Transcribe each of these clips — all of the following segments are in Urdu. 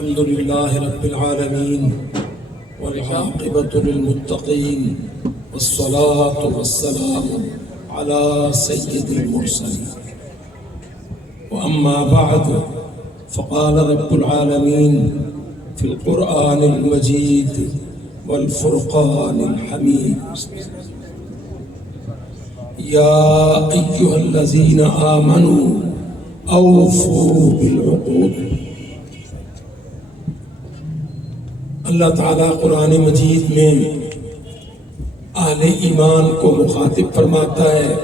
الحمد لله رب العالمين والعاقبة للمتقين والصلاة والسلام على سيد المرسلين. وأما بعد فقال رب العالمين في القرآن المجيد والفرقان الحميد: يا أيها الذين آمنوا أوفوا بالعقود. اللہ تعالیٰ قرآن مجید میں اہل ایمان کو مخاطب فرماتا ہے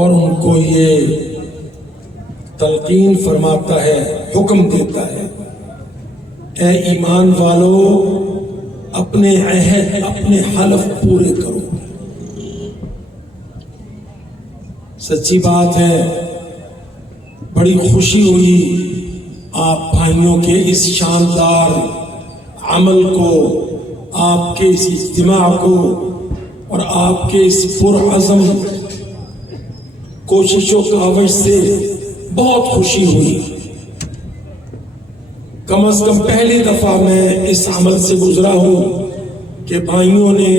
اور ان کو یہ تلقین فرماتا ہے، حکم دیتا ہے: اے ایمان والو، اپنے عہد، اپنے حلف پورے کرو۔ سچی بات ہے، بڑی خوشی ہوئی آپ بھائیوں کے اس شاندار عمل کو، آپ کے اس اجتماع کو اور آپ کے اس پرعزم کوششوں کاوش سے بہت خوشی ہوئی۔ کم از کم پہلی دفعہ میں اس عمل سے گزرا ہوں کہ بھائیوں نے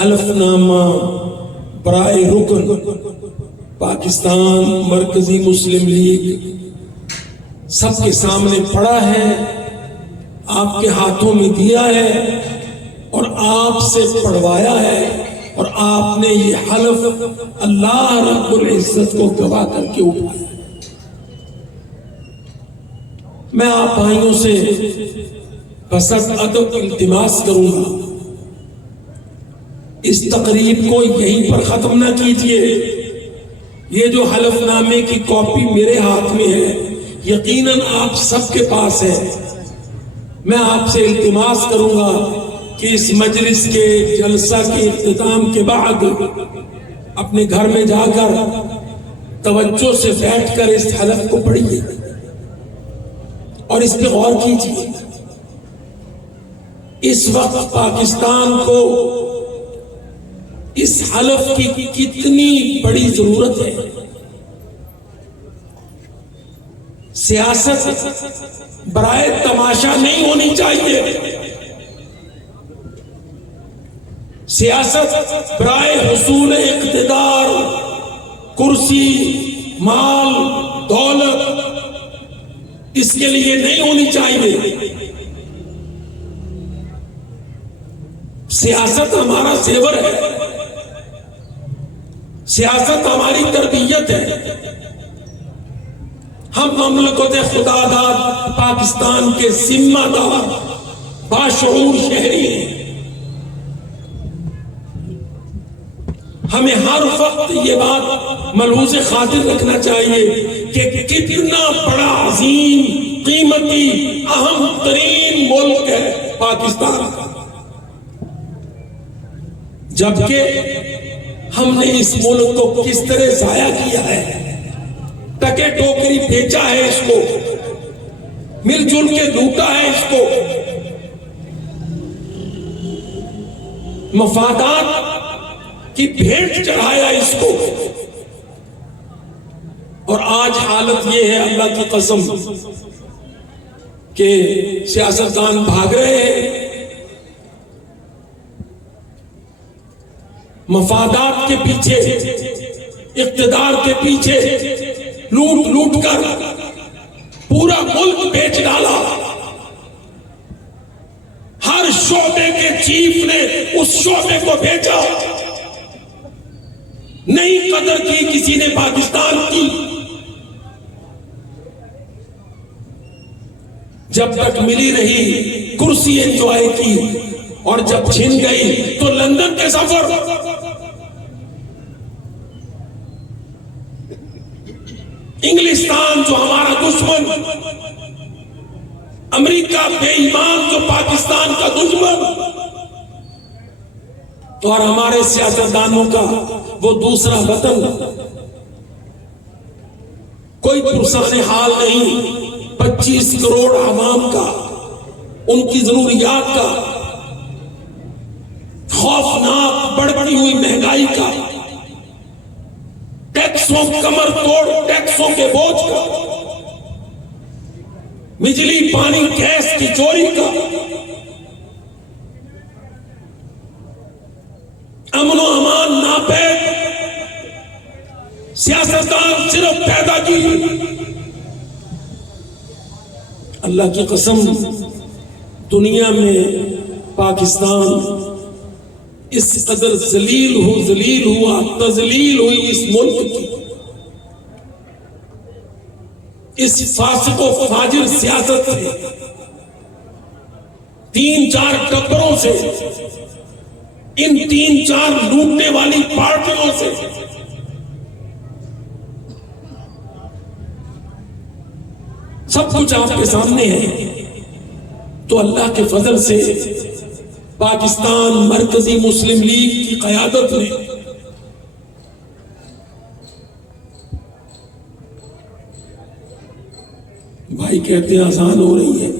حلف نامہ برائے رکن پاکستان مرکزی مسلم لیگ سب کے سامنے پڑا ہے، آپ کے ہاتھوں میں دیا ہے اور آپ سے پڑھوایا ہے، اور آپ نے یہ حلف اللہ رب العزت کو گواہ کر کے اٹھایا۔ میں آپ بھائیوں سے بسط ادب التماس کروں گا، اس تقریب کو یہیں پر ختم نہ کیجیے۔ یہ جو حلف نامے کی کاپی میرے ہاتھ میں ہے، یقیناً آپ سب کے پاس ہے۔ میں آپ سے التماس کروں گا کہ اس مجلس کے جلسہ کے اختتام کے بعد اپنے گھر میں جا کر توجہ سے بیٹھ کر اس حلف کو پڑھیے اور اس پہ غور کیجیے۔ اس وقت پاکستان کو اس حلف کی کتنی بڑی ضرورت ہے۔ سیاست برائے تماشا نہیں ہونی چاہیے، سیاست برائے حصول اقتدار، کرسی، مال، دولت، اس کے لیے نہیں ہونی چاہیے۔ سیاست ہمارا زیور ہے، سیاست ہماری تربیت ہے۔ ہم مملکت خدا داد پاکستان کے ذمہ دار باشعور شہری ہیں۔ ہمیں ہر وقت یہ بات ملحوظ خاطر رکھنا چاہیے کہ کتنا بڑا عظیم، قیمتی، اہم ترین ملک ہے پاکستان کا، جبکہ ہم نے اس ملک کو کس طرح ضائع کیا ہے، ٹکے ٹوکری بیچا ہے اس کو، مل جل کے لوٹا ہے اس کو، مفادات کی بھیٹ چڑھایا اس کو، اور آج حالت یہ ہے اللہ کی قسم کہ سیاستدان بھاگ رہے ہیں، مفادات کے پیچھے، اقتدار کے پیچھے، لوٹ لوٹ کر پورا ملک بیچ ڈالا۔ ہر شعبے کے چیف نے اس شعبے کو بیچا، نہیں قدر کی کسی نے پاکستان کی۔ جب تک ملی رہی کرسی انجوائے کی، اور جب چھن گئی تو لندن کے سفر۔ انگلستان جو ہمارا دشمن، امریکہ بے ایمان جو پاکستان کا دشمن، اور ہمارے سیاستدانوں کا وہ دوسرا وطن، کوئی پرسان حال نہیں 25 کروڑ عوام کا، ان کی ضروریات کا، خوفناک بڑھتی ہوئی مہنگائی کا، ٹیکسوں کمر توڑ ٹیکسوں کے بوجھ کا، بجلی پانی گیس کی چوری کا، امن و امان ناپید، سیاستدان صرف پیدا کی۔ اللہ کی قسم دنیا میں پاکستان اس قدر ذلیل ہوا، تذلیل ہوئی اس ملک کی، اس فاسق و فاجر سیاست سے، 3-4 ٹکروں سے، ان 3-4 لوٹنے والی پارٹیوں سے، سب کچھ آپ کے سامنے ہے۔ تو اللہ کے فضل سے پاکستان مرکزی مسلم لیگ کی قیادت نے بھائی کہتے ہیں اذان ہو رہی ہے،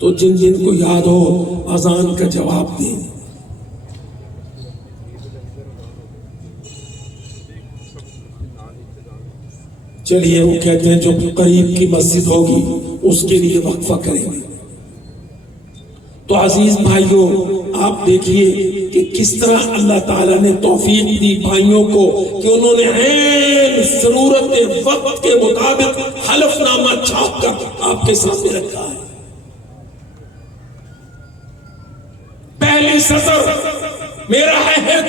تو جن جن کو یاد ہو اذان کا جواب دیں۔ چلیے، وہ کہتے ہیں جو قریب کی مسجد ہوگی اس کے لیے وقفہ کریں گے۔ تو عزیز بھائیوں، آپ دیکھیے کہ کس طرح اللہ تعالیٰ نے توفیق دی بھائیوں کو کہ انہوں نے عین ضرورت وقت کے مطابق حلف نامہ چھاپ کر آپ کے سامنے رکھا ہے۔ پہلی سطر، میرا عہد،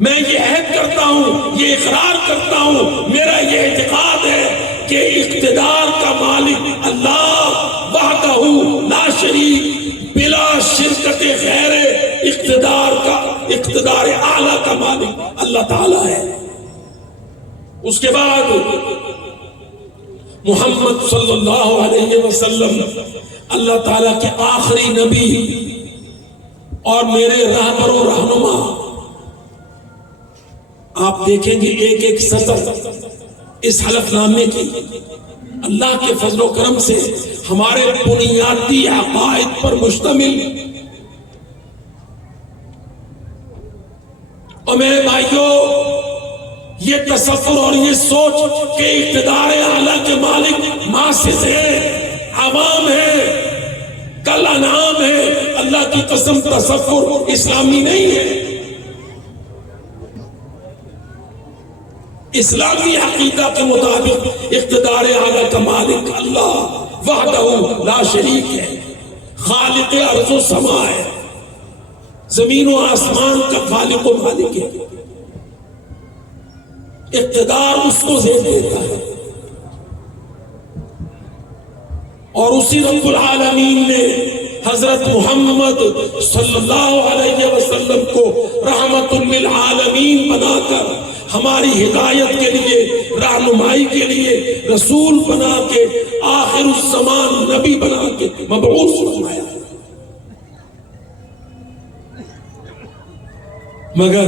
میں یہ عہد کرتا ہوں، یہ اقرار کرتا ہوں، میرا یہ اعتقاد ہے کہ اقتدار کا مالک اللہ وحدہ لا شریک بلا شرکت غیر، اقتدار اعلیٰ کا مالک اللہ تعالیٰ ہے۔ اس کے بعد محمد صلی اللہ علیہ وسلم اللہ تعالیٰ کے آخری نبی اور میرے رہبر و رہنما۔ آپ دیکھیں گے ایک ایک سطر اس حلف نامے کی اللہ کے فضل و کرم سے ہمارے بنیادی عقائد پر مشتمل۔ اور میرے بھائیوں، یہ تصور اور یہ سوچ کہ اقتدار اعلیٰ کے مالک ماسس ہے، عوام ہے، کل انعام ہے، اللہ کی قسم تصور اسلامی نہیں ہے۔ اسلامی عقیدہ کے مطابق اقتدار اعلیٰ کا مالک اللہ وحدہ لا شریک ہے، خالق ارض و سما ہے، زمین و آسمان کا خالق و مالک ہے۔ اقتدار اس کو زیر دیتا ہے، اور اسی رب العالمین نے حضرت محمد صلی اللہ علیہ وسلم کو رحمت للعالمین بنا کر ہماری ہدایت کے لیے، رہنمائی کے لیے رسول بنا کے، آخر الزمان نبی بنا کے مبعوث فرمایا۔ مگر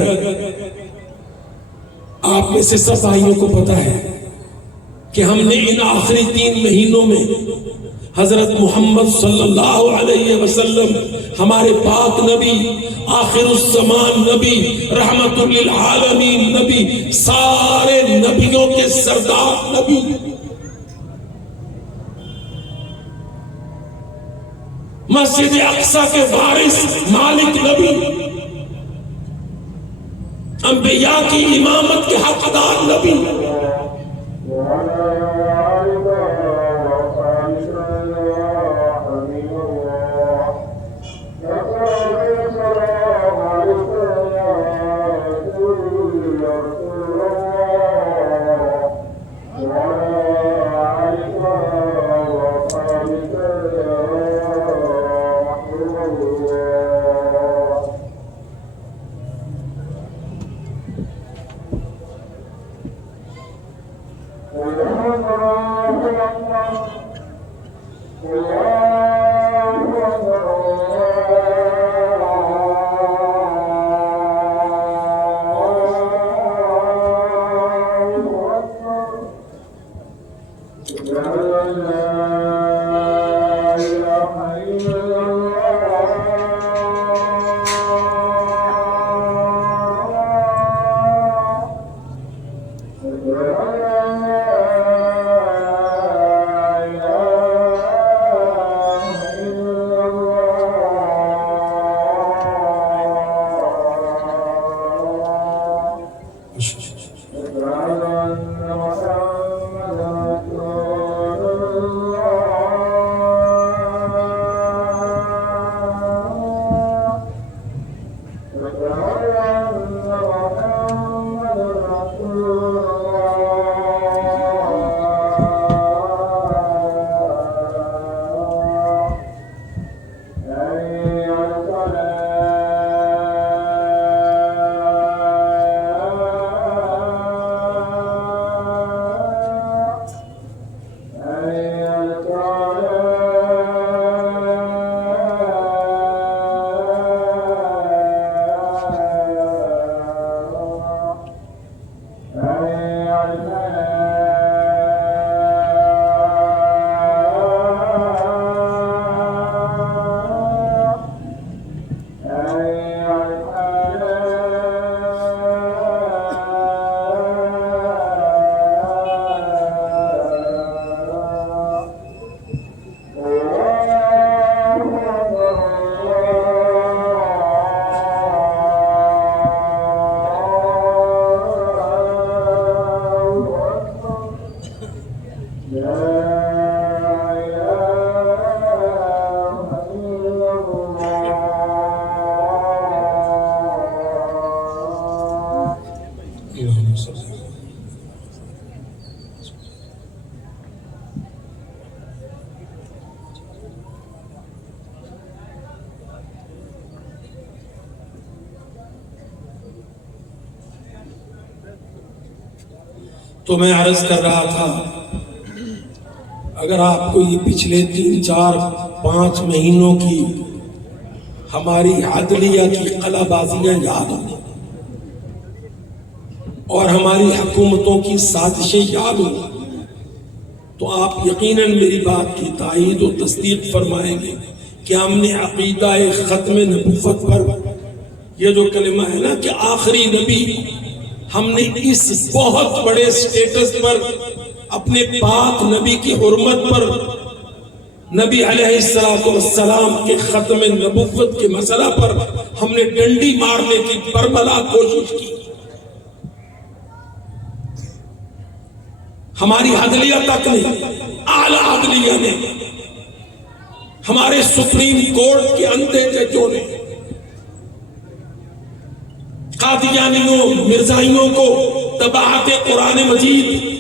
آپ میں سے سب بھائیوں کو پتا ہے کہ ہم نے ان آخری 3 مہینوں میں حضرت محمد صلی اللہ علیہ وسلم، ہمارے پاک نبی، آخر الزمان نبی، رحمت للعالمین نبی، سارے نبیوں کے سردار نبی، مسجد اقصی کے وارث مالک نبی، انبیاء کی امامت کے حقدار نبی، تو میں عرض کر رہا تھا، اگر آپ کو یہ پچھلے 3-4-5 مہینوں کی ہماری عدلیہ کی قلع بازیاں یاد ہوں اور ہماری حکومتوں کی سازشیں یاد ہوں تو آپ یقیناً میری بات کی تائید و تصدیق فرمائیں گے کہ ہم نے عقیدہ ختم نبوت پر یہ جو کلمہ ہے نا کہ آخری نبی، ہم نے اس بہت بڑے سٹیٹس پر اپنے پاک نبی کی حرمت پر نبی علیہ السلام کے ختم نبوت کے مسئلہ پر ہم نے ڈنڈی مارنے کی برملا کوشش کی. ہماری عدلیہ تک نے، اعلیٰ عدلیہ نے، ہمارے سپریم کورٹ کے اندھے ججوں نے قادیانیوں مرزائیوں کو طباعت قرآن مجید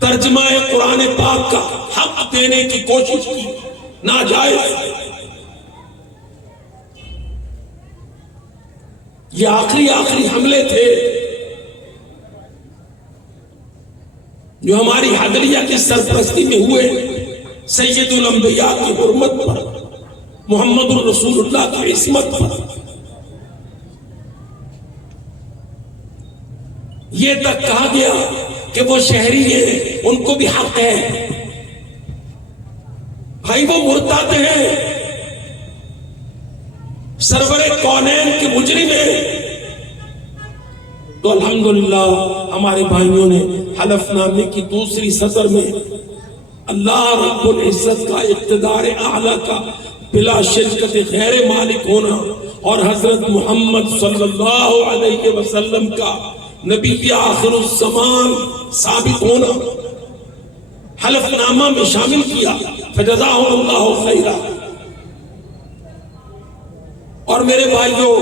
ترجمہ قرآن پاک کا حق دینے کی کوشش کی، ناجائز. یہ آخری حملے تھے جو ہماری عدلیہ کی سرپرستی میں ہوئے سید الانبیاء کی حرمت پر، محمد الرسول اللہ کی عصمت پر. یہ تک کہا گیا کہ وہ شہری ہیں، ان کو بھی حق ہے. بھائی وہ مرتد ہیں، سرور کونین کے مجرم ہیں. تو الحمدللہ ہمارے بھائیوں نے حلف نامے کی دوسری سطر میں اللہ رب العزت کا اقتدار اعلیٰ کا بلا شرکت غیر مالک ہونا اور حضرت محمد صلی اللہ علیہ وسلم کا نبی آخر الزمان ثابت ہونا حلف نامہ میں شامل کیا. فجزاہ اللہ خیرہ. اور میرے بھائیوں،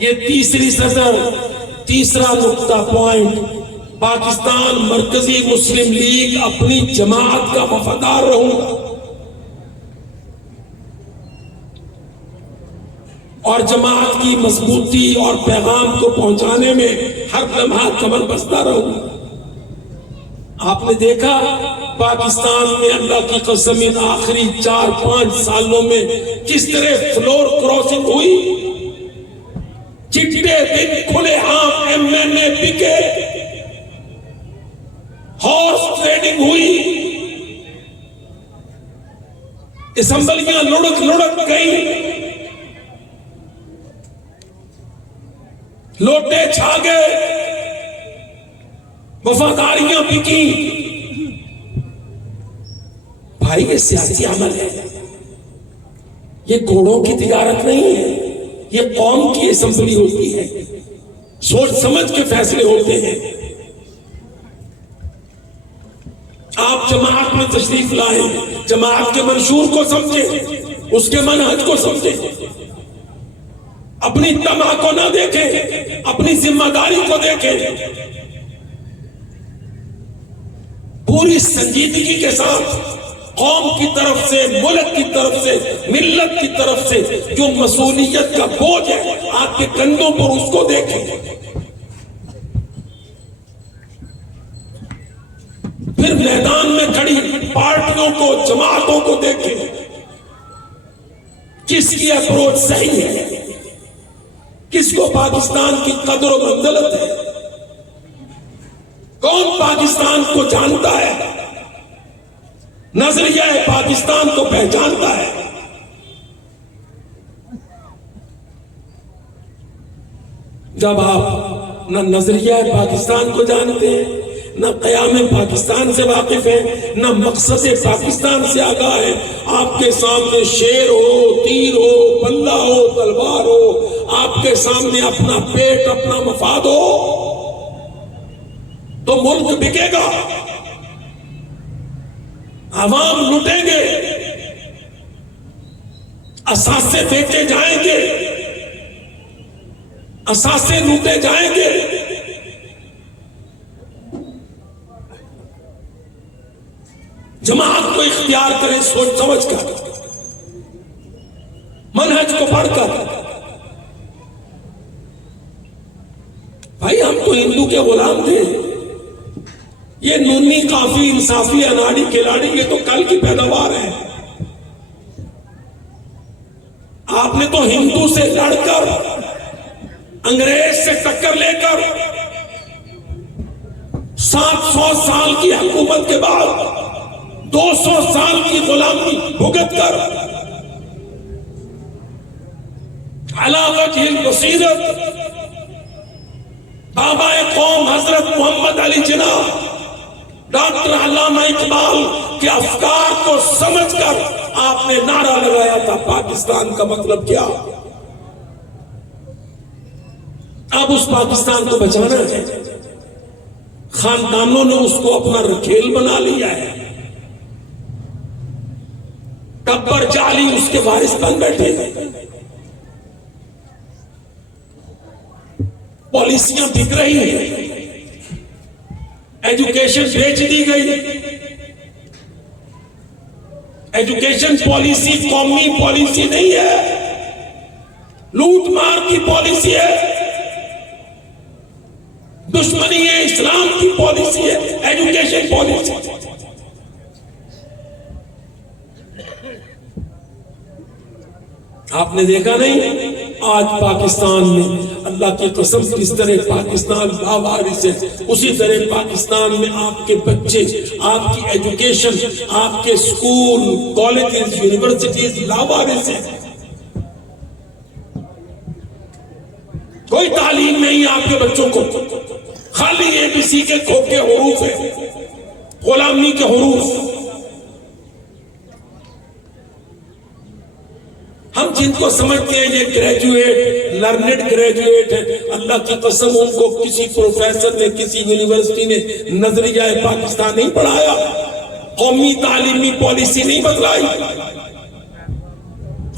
یہ تیسری سطر، تیسرا نقطہ پوائنٹ، پاکستان مرکزی مسلم لیگ اپنی جماعت کا وفادار رہوں گا اور جماعت کی مضبوطی اور پیغام کو پہنچانے میں ہر لمحہ کمر بستہ رہوں. آپ نے دیکھا پاکستان میں اللہ کی قسم ان آخری 4-5 سالوں میں کس طرح فلور کراسنگ ہوئی، چٹے دن کھلے عام MNA بکے، ہارس ٹریڈنگ ہوئی، اسمبلیاں لڑک گئی، لوٹے چھا گئے، وفاداریاں بکی. بھائی یہ سیاسی عمل ہے، یہ گھوڑوں کی تجارت نہیں ہے، یہ قوم کی اسمبلی ہوتی ہے، سوچ سمجھ کے فیصلے ہوتے ہیں. آپ جماعت میں تشریف لائیں، جماعت کے منشور کو سمجھیں، اس کے منہج کو سمجھیں، اپنی طمع کو نہ دیکھیں، اپنی ذمہ داری کو دیکھیں. پوری سنجیدگی کے ساتھ قوم کی طرف سے، ملک کی طرف سے، ملت کی طرف سے جو مسئولیت کا بوجھ ہے آپ کے کندھوں پر، اس کو دیکھیں. پھر میدان میں کھڑی پارٹیوں کو، جماعتوں کو دیکھیں، کس کی اپروچ صحیح ہے، کس کو پاکستان کی قدر و منزلت ہے، کون پاکستان کو جانتا ہے، نظریہ پاکستان کو پہچانتا ہے. جب آپ نہ نظریہ پاکستان کو جانتے ہیں، نہ قیام پاکستان سے واقف ہیں، نہ مقصد پاکستان سے آگاہ ہے، آپ کے سامنے شیر ہو، تیر ہو، بندہ ہو، تلوار ہو، آپ کے سامنے اپنا پیٹ، اپنا مفاد ہو تو ملک بکے گا. عوام لوٹیں گے، اثاثے بیچے جائیں گے، اثاثے لوٹے جائیں گے۔ جماعت کو اختیار کریں سوچ سمجھ کر، منہج کو پڑھ کر۔ بھائی ہم تو ہندو کے غلام تھے، یہ نونی کافی انصافی اناڑی کھلاڑی یہ تو کل کی پیداوار ہے۔ آپ نے تو ہندو سے لڑ کر، انگریز سے ٹکر لے کر 700 سال کی حکومت کے بعد 200 سال کی غلامی بھگت کر علی وجہ البصیرت بابا قوم حضرت محمد علی جناح ڈاکٹر علامہ اقبال کے افکار کو سمجھ کر آپ نے نعرہ لگایا تھا پاکستان کا مطلب کیا؟ اب اس پاکستان کو بچانا ہے، خاندانوں نے اس کو اپنا رکھیل بنا لیا ہے، ٹبر جعلی اس کے وارث بن بیٹھے ہیں، پالیسیاں بک رہی ہیں، ایجوکیشن بیچ دی گئی، ایجوکیشن پالیسی قومی پالیسی نہیں ہے، لوٹ مار کی پالیسی ہے، دشمنی اسلام کی پالیسی ہے ایجوکیشن پالیسی۔ آپ نے دیکھا نہیں آج پاکستان میں اللہ کی قسم کس طرح پاکستان لاوارث ہے، اسی طرح پاکستان میں آپ کے بچے، آپ کی ایجوکیشن، آپ کے اسکول، کالجز، یونیورسٹیز لاوارث ہیں، کوئی تعلیم نہیں آپ کے بچوں کو، خالی اے بی سی کے کھوکھے حروف ہیں، غلامی کے حروف۔ ہم جن کو سمجھتے ہیں یہ گریجویٹ، لرنڈ گریجویٹ ہے، اللہ کی قسم ان کو کسی پروفیسر نے، کسی یونیورسٹی نے نظریہ پاکستان نہیں پڑھایا، قومی تعلیمی پالیسی نہیں بدلائی،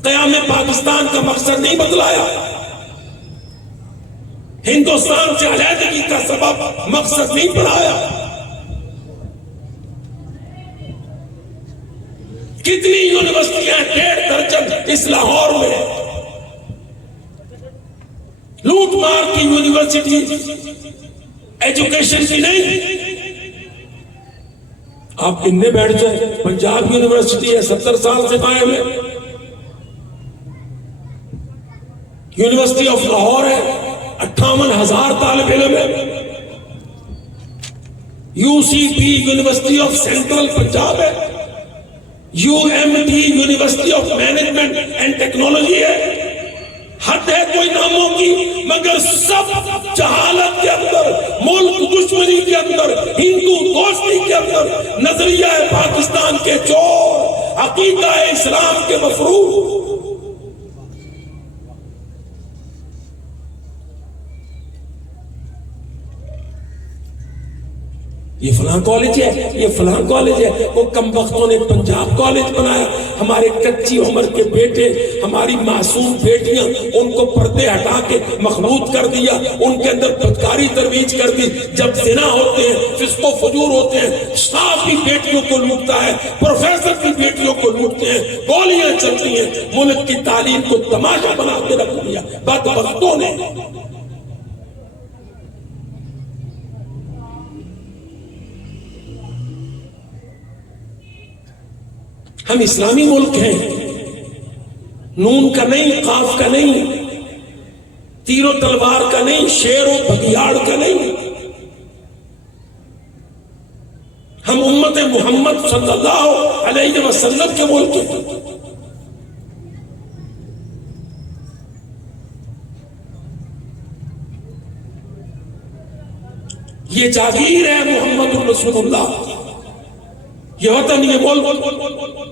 قیام پاکستان کا مقصد نہیں بدلایا، ہندوستان سے علیحدگی کا سبب مقصد نہیں پڑھایا۔ کتنی یونیورسٹیاں، 1.5 درجن اس لاہور میں، لوٹ مار کی یونیورسٹی، ایجوکیشن کی نہیں۔ آپ کتنے بیٹھ جائیں، پنجاب یونیورسٹی ہے 70 سال سے قائم ہے، یونیورسٹی آف لاہور ہے 58,000 طالب علم ہے، U C P university of central Punjab ہے، U M T university of management and technology ہے، حد ہے کوئی ناموں کی، مگر سب جہالت کے اندر، ملک دشمنی کے اندر، ہندو دوستی کے اندر، نظریہ پاکستان کے چور، عقیدہ اسلام کے مفروض۔ یہ فلاں کالج ہے، یہ فلاں کالج ہے، وہ کم وقتوں نے پنجاب کالج بنایا، ہمارے کچی عمر کے بیٹے، ہماری معصوم بیٹیاں، ان کو پردے ہٹا کے مخلوط کر دیا، ان کے اندر بدکاری ترویج کر دی، جب زنا ہوتے ہیں، فسق و فجور ہوتے ہیں، اسٹاف بھی بیٹیوں کو لوٹتا ہے، پروفیسر بھی بیٹیوں کو لوٹتے ہیں، گولیاں چلتی ہیں، ملک کی تعلیم کو تماشا بنا کے رکھ دیا بدبختوں نے۔ ہم اسلامی ملک ہیں، نون کا نہیں، قاف کا نہیں، تیر و تلوار کا نہیں، شیر و بگیاڑ کا نہیں، ہم امت محمد صلی اللہ علیہ وسلم کے ملک ہیں۔ یہ جاگیر ہے محمد رسول اللہ، یہ وطن، یہ ملک۔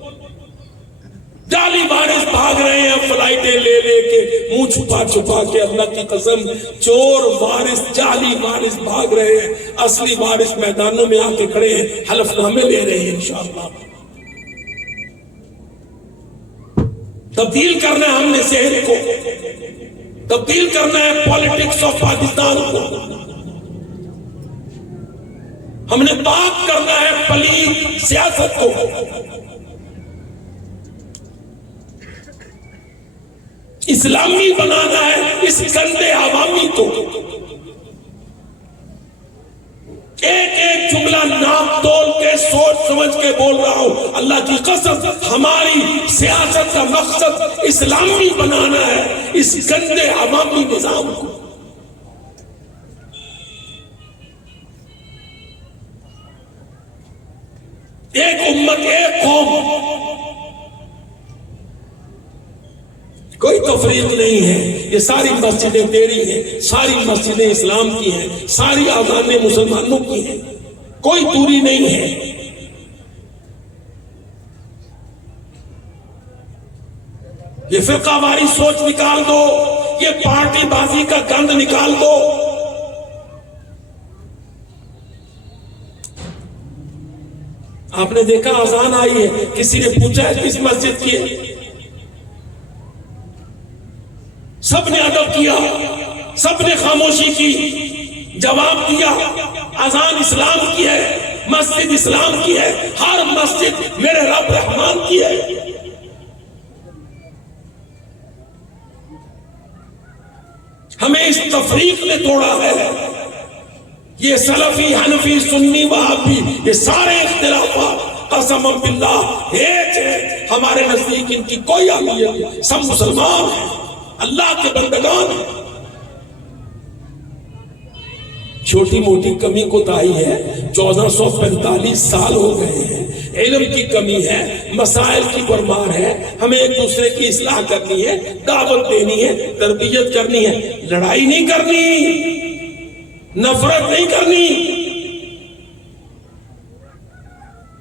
جعلی وارث بھاگ رہے ہیں فلائٹیں لے لے کے، منہ چھپا چھپا کے، اللہ کی قسم چور وارث، جعلی وارث بھاگ رہے ہیں، اصلی وارث میدانوں میں آ کے کھڑے ہیں، حلف نامے لے رہے ہیں انشاءاللہ۔ تبدیل کرنا ہے ہم نے صحت کو، تبدیل کرنا ہے پالیٹکس آف پاکستان کو، ہم نے پاک کرنا ہے پلید سیاست کو، اسلامی بنانا ہے اس گندے عوامی کو۔ ایک ایک جملہ ناپ تول کے سوچ سمجھ کے بول رہا ہوں، اللہ کی قسم ہماری سیاست کا مقصد اسلامی بنانا ہے اس گندے عوامی نظام کو۔ ایک امت، ایک قوم، کوئی تفریق نہیں ہے، یہ ساری مسجدیں تیری ہیں، ساری مسجدیں اسلام کی ہیں، ساری آذانیں مسلمانوں کی ہیں، کوئی دوری نہیں ہے۔ یہ فرقہ واری سوچ نکال دو، یہ پارٹی بازی کا گند نکال دو۔ آپ نے دیکھا اذان آئی ہے، کسی نے پوچھا ہے کس مسجد کی ہے؟ سب نے ادب کیا، سب نے خاموشی کی، جواب دیا اذان اسلام کی ہے، مسجد اسلام کی ہے، ہر مسجد میرے رب رحمان کی ہے۔ ہمیں اس تفریق نے توڑا ہے، یہ سلفی، حنفی، سنی، وہابی، یہ سارے اختلافات قسم باللہ ایک ہے، ہمارے نزدیک ان کی کوئی اہمیت نہیں، سب مسلمان ہیں، اللہ کے بندگان ہیں۔ چھوٹی موٹی کمی کوتاہی ہے، 1445 سال ہو گئے ہیں، علم کی کمی ہے، مسائل کی بھرمار ہے، ہمیں ایک دوسرے کی اصلاح کرنی ہے، دعوت دینی ہے، تربیت کرنی ہے، لڑائی نہیں کرنی، نفرت نہیں کرنی۔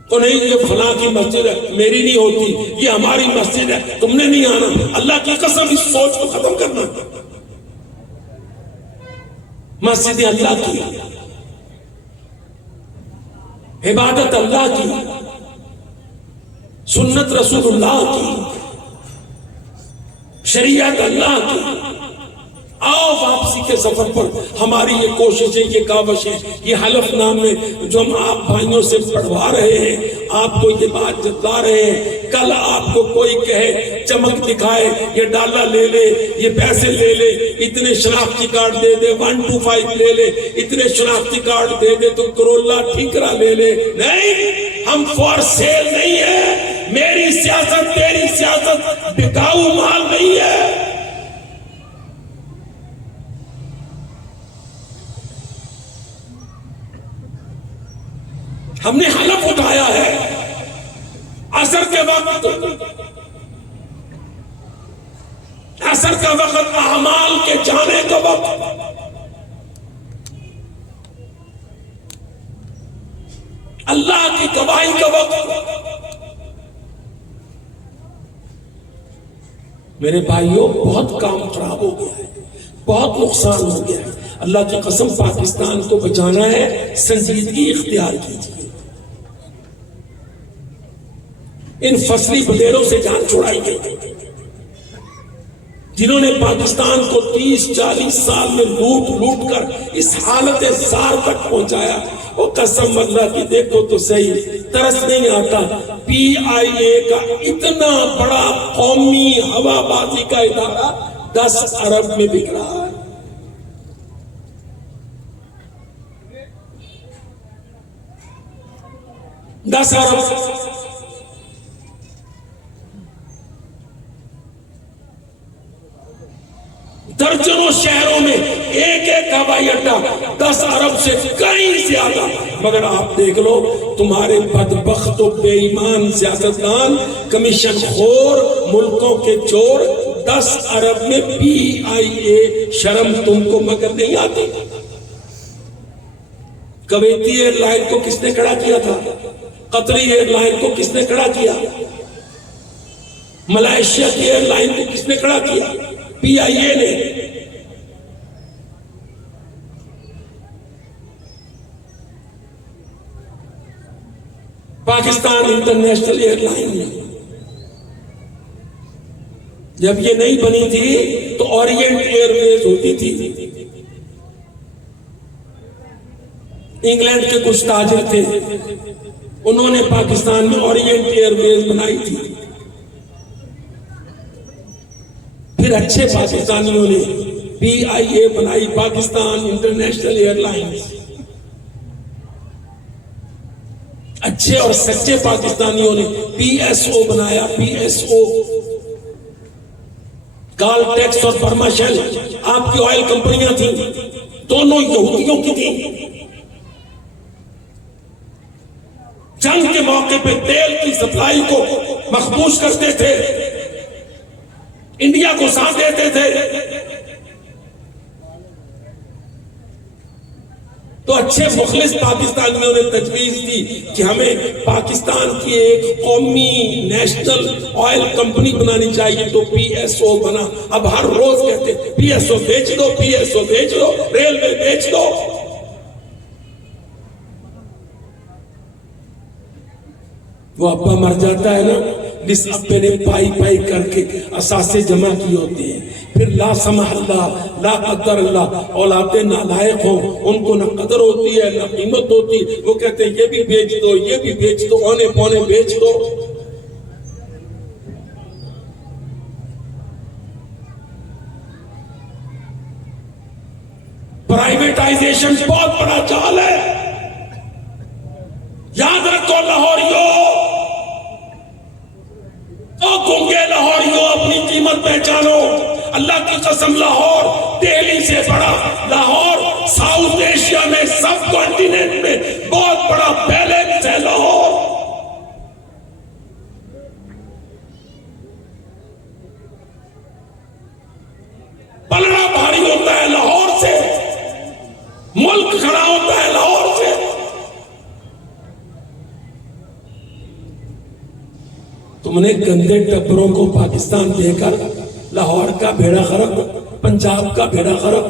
تو نہیں یہ فلاں کی مسجد ہے، میری نہیں ہوتی، یہ ہماری مسجد ہے، تم نے نہیں آنا۔ اللہ کی قسم اس سوچ کو ختم کرنا۔ مسجد اللہ کی، عبادت اللہ کی، سنت رسول اللہ کی، شریعت اللہ کی۔ آؤ واپسی کے سفر پر ہماری یہ کوششیں، یہ کاوشیں، یہ حلف نامے جو ہم آپ بھائیوں سے پڑھوا رہے ہیں، آپ کو یہ بات جتلا رہے ہیں، کل آپ کو کوئی کہے، چمک دکھائے، یہ ڈالا لے لے، یہ پیسے لے لے، اتنے شناختی کارڈ دے دے، 125 لے لے، اتنے شناختی کارڈ دے دے تو کرولا ٹھیکرا لے لے۔ نہیں، ہم فور سیل نہیں ہے، میری سیاست تیری سیاست بکاؤ مال نہیں ہے۔ ہم نے حلف اٹھایا ہے، عصر کے وقت، عصر کا وقت اعمال کے جانے کا وقت، اللہ کی گواہی کا وقت۔ میرے بھائیوں، بہت کام خراب ہو گیا ہے، بہت نقصان ہو گیا ہے، اللہ کی قسم پاکستان کو بچانا ہے، سنجیدگی اختیار کیجیے۔ ان فصلی بلیروں سے جان چھڑائی گئی، جنہوں نے پاکستان کو 30-40 سال میں لوٹ کر اس حالت زار تک پہنچایا۔ وہ قسم اللہ کی دیکھو تو صحیح، ترس نہیں آتا، پی آئی اے کا اتنا بڑا قومی ہوا بازی کا ادارہ 10 ارب میں بک رہا ہے۔ 10 ارب درجنوں شہروں میں ایک ایک ہوائی اڈا 10 ارب سے کہیں زیادہ۔ مگر آپ دیکھ لو، تمہارے بدبخت و بے ایمان سیاستدان، کمیشن خور، ملکوں کے چور، 10 ارب میں پی آئی اے، شرم تم کو مگر نہیں آتی۔ کویتی ایئر لائن کو کس نے کھڑا کیا تھا؟ قطری ایئر لائن کو کس نے کھڑا کیا؟ ملائیشیا کی ایئر لائن کو کس نے کھڑا کیا؟ پی آئی اے نے۔ پاکستان انٹرنیشنل ایئر لائن نے جب یہ نہیں بنی تھی تو اورینٹ ایئر ویز ہوتی تھی. انگلینڈ کے کچھ تاجر تھے, انہوں نے پاکستان میں اورینٹ ایئر ویز بنائی تھی. پھر اچھے پاکستانیوں نے PIA بنائی, پاکستان انٹرنیشنل ایئر لائنز. اچھے اور سچے پاکستانیوں نے PSO بنایا, PSO. کال ٹیکس اور برما شیل آپ کی آئل کمپنیاں تھیں, دونوں یہودیوں کی تھیں. جنگ کے موقع پہ تیل کی سپلائی کو مخدوش کرتے تھے, انڈیا کو ساتھ دیتے تھے. تو اچھے مخلص پاکستانیوں نے تجویز دی کہ ہمیں پاکستان کی ایک قومی نیشنل آئل کمپنی بنانی چاہیے, تو PSO بنا. اب ہر روز کہتے PSO بیچ دو, PSO بیچ دو, ریلوے بیچ دو. وہ ابا مر جاتا ہے نا, جس ابے نے پائی پائی کر کے اثاثے جمع کیے ہوتے ہیں, پھر لا سمح اللہ لا قدر اللہ, اولادیں نالائق ہوں, ان کو نہ قدر ہوتی ہے نہ قیمت ہوتی, وہ کہتے ہیں یہ بھی بیچ دو, یہ بھی بیچ دو, اونے پونے بیچ دو. پرائیویٹائزیشن بہت بڑا جال ہے. یاد رکھو لاہوریوں, گونگے لاہوریوں, اپنی قیمت پہچانو. اللہ کی قسم لاہور دہلی سے بڑا, لاہور ساؤتھ ایشیا میں سب کانٹیننٹ میں بہت بڑا بیلنس ہے. لاہور پلڑا بھاری ہوتا ہے لاہور سے, ملک کھڑا ہوتا ہے لاہور سے. تم نے گندے ٹبروں کو پاکستان دے کر لاہور کا بھیڑا غرق, پنجاب کا بھیڑا غرق.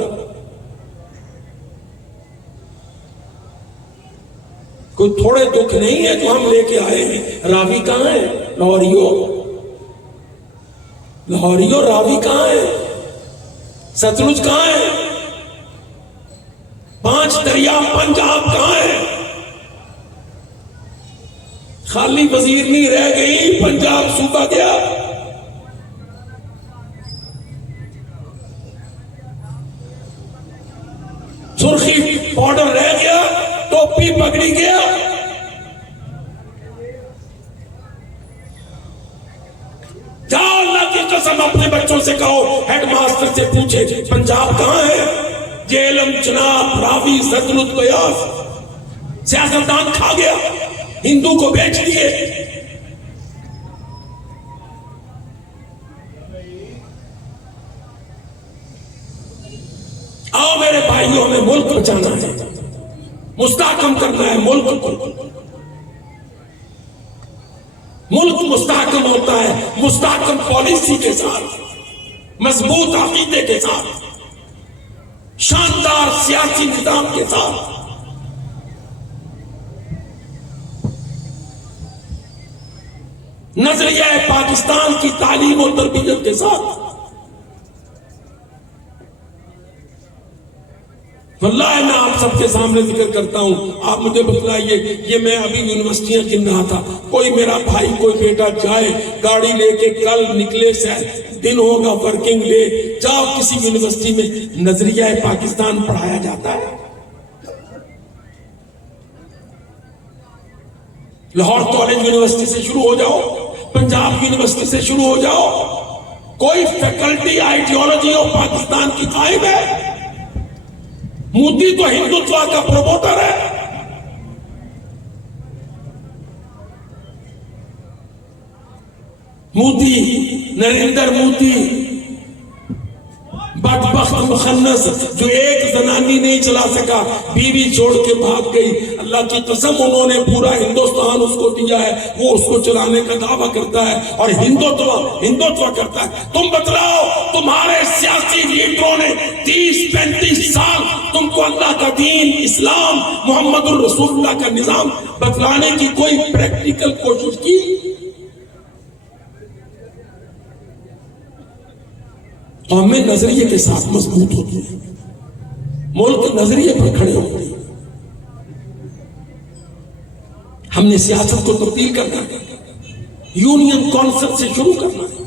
کوئی تھوڑے دکھ نہیں ہے جو ہم لے کے آئے ہیں. راوی کہاں ہے لاہوریوں؟ لاہوریوں راوی کہاں ہے؟ ستلج کہاں ہے؟ 5 دریا پنجاب کہاں ہے؟ خالی وزیر نہیں رہ گئی, پنجاب صوبہ گیا. سرخی پاؤڈر رہ گیا, ٹوپی پگڑی گیا. جاؤ اللہ کی قسم اپنے بچوں سے کہو, ہیڈ ماسٹر سے پوچھے پنجاب کہاں ہے. جیلم, چناب, راوی, ستلج, بیاس. سیاستدان کھا گیا, ہندو کو بیچ دیے. آؤ میرے بھائیوں, میں ملک بچانا ہے, مستحکم کرنا ہے ملک کو. ملک مستحکم ہوتا ہے مستحکم پالیسی کے ساتھ, مضبوط عقیدے کے ساتھ, شاندار سیاسی نظام کے ساتھ. نظریہ پاکستان کی تعلیم و تربیت کے ساتھ. واللہ میں آپ سب کے سامنے ذکر کرتا ہوں, آپ مجھے بتلائیے, یہ میں ابھی یونیورسٹیاں گن رہا تھا, کوئی میرا بھائی کوئی بیٹا جائے گاڑی لے کے, کل نکلے سے دن ہوگا ورکنگ ڈے, جاؤ کسی یونیورسٹی میں نظریہ پاکستان پڑھایا جاتا ہے. لاہور کالج یونیورسٹی سے شروع ہو جاؤ, پنجاب یونیورسٹی سے شروع ہو جاؤ, کوئی فیکلٹی آئیڈیالوجی اور پاکستان کی قائم ہے؟ مودی تو ہندوتوا کا پروموٹر ہے. مودی, نریندر مودی, بدبخت مخنث جو ایک زنانی نہیں چلا سکا, بیوی چھوڑ کے بھاگ گئی. اللہ کی قسم انہوں نے پورا ہندوستان اس کو دیا ہے, وہ اس کو چلانے کا دعویٰ کرتا ہے اور ہندوتوا کرتا ہے. تم بتلاؤ, تمہارے سیاسی لیڈروں نے 30-35 سال تم کو اللہ کا دین, اسلام, محمد الرسول اللہ کا نظام بتلانے کی کوئی پریکٹیکل کوشش کی؟ قومیں نظریے کے ساتھ مضبوط ہوتی ہیں، ملک نظریے پر کھڑے ہوتے ہیں۔ ہم نے سیاست کو تبدیل کرنا ہے، یونین کونسل سے شروع کرنا ہے۔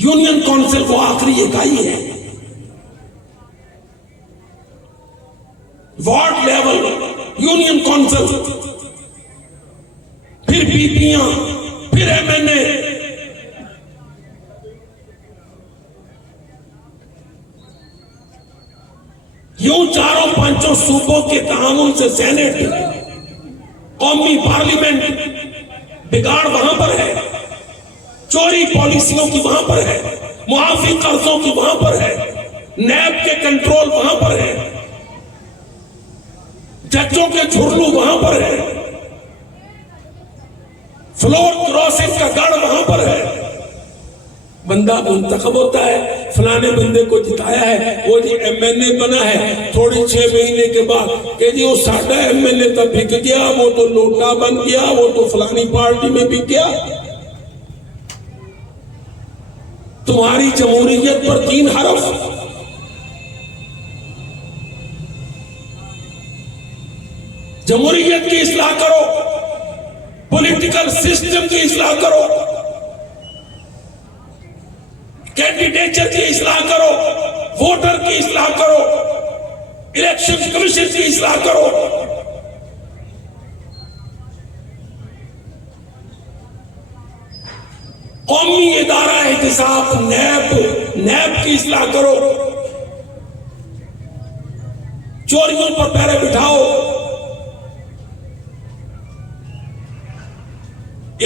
یونین کونسل کو آخری اکائی ہے، وارڈ لیول یونین کونسل، پھر پی پیاں، پھر ایم این اے، یوں چاروں پانچوں صوبوں کے تعاون سے سینٹ، قومی پارلیمنٹ، بگاڑ وہاں پر ہے، چوری پالیسیوں کی وہاں پر ہے، معافی قرضوں کی وہاں پر ہے، نیب کے کنٹرول وہاں پر ہے، ججوں کے جھرلو وہاں پر ہے، فلور کراسنگ کا گڑھ وہاں پر ہے۔ بندہ منتخب ہوتا ہے، فلانے بندے کو جتایا ہے، وہ جی ایم این اے بنا ہے، تھوڑی 6 مہینے کے بعد کہ جی وہ ساڈا ایم این اے تو بک گیا، وہ تو لوٹا بن گیا، وہ تو فلانی پارٹی میں بک گیا۔ تمہاری جمہوریت پر 3 حرف، جمہوریت کی اصلاح کرو، پولیٹیکل سسٹم کی اصلاح کرو، کینڈیڈیچر کی اصلاح کرو، ووٹر کی اصلاح کرو، الیکشن کمیشن کی اصلاح کرو۔ قومی ادارہ احتساب نیب کی اصلاح کرو، چوریوں پر پیرے بٹھاؤ،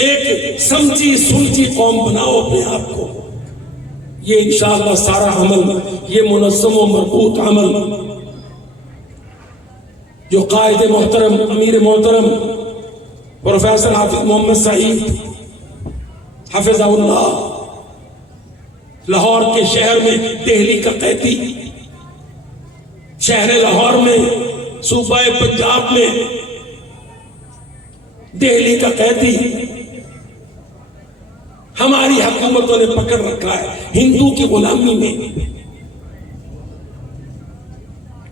ایک سمجھی سلجھی قوم بناؤ اپنے آپ کو۔ یہ انشاءاللہ سارا عمل، یہ منظم و مربوط عمل جو قائد محترم، امیر محترم پروفیسر حافظ محمد سعید حفظہ اللہ، لاہور کے شہر میں دہلی کا قیدی، شہر لاہور میں، صوبہ پنجاب میں دہلی کا قیدی ہماری حکومتوں نے پکڑ رکھا ہے ہندو کی غلامی میں۔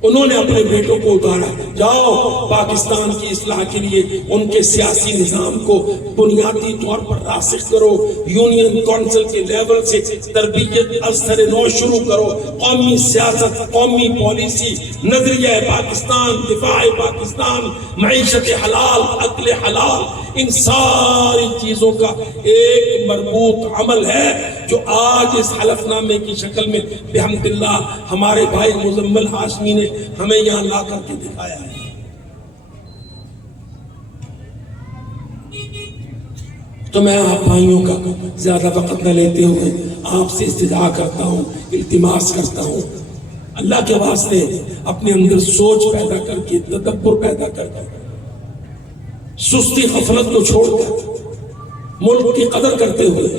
انہوں نے اپنے بیٹوں کو اتارا، جاؤ پاکستان کی اصلاح کے لیے ان کے سیاسی نظام کو بنیادی طور پر راسخ کرو، یونین کونسل کے لیول سے تربیت از سر نو شروع کرو، قومی سیاست، قومی پالیسی، نظریہ پاکستان، دفاع پاکستان، معیشت حلال، عقل حلال، ان ساری چیزوں کا ایک مربوط عمل ہے جو آج اس حلف نامے کی شکل میں بحمد اللہ ہمارے بھائی مزمل ہاشمی نے ہمیں یہاں لا کر کے دکھایا ہے۔ تو میں آپ بھائیوں کا زیادہ وقت نہ لیتے ہوئے آپ سے استدعا کرتا ہوں، التماس کرتا ہوں، اللہ کے واسطے اپنے اندر سوچ پیدا کر کے، تدبر پیدا کر کے، سستی غفلت کو چھوڑ کر ملک کی قدر کرتے ہوئے،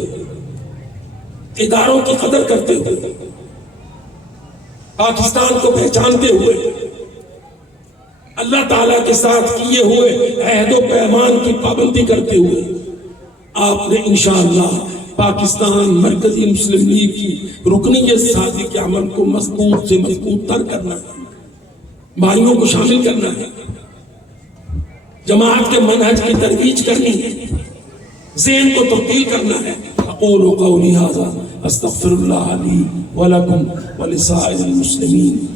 اداروں کی قدر کرتے ہوئے، پاکستان کو پہچانتے ہوئے، اللہ تعالیٰ کے ساتھ کیے ہوئے عہد و پیمان کی پابندی کرتے ہوئے آپ نے انشاءاللہ پاکستان مرکزی مسلم لیگ کی رکنیت سازی کے عمل کو مضبوط سے مضبوط تر کرنا ہے، بھائیوں کو شامل کرنا ہے، جماعت کے منہج کی ترویج کرنی ہے، ذہن کو تبدیل کرنا ہے۔ اقول قولی ھذا استغفر اللہ لی ولکم ولسائر المسلمین۔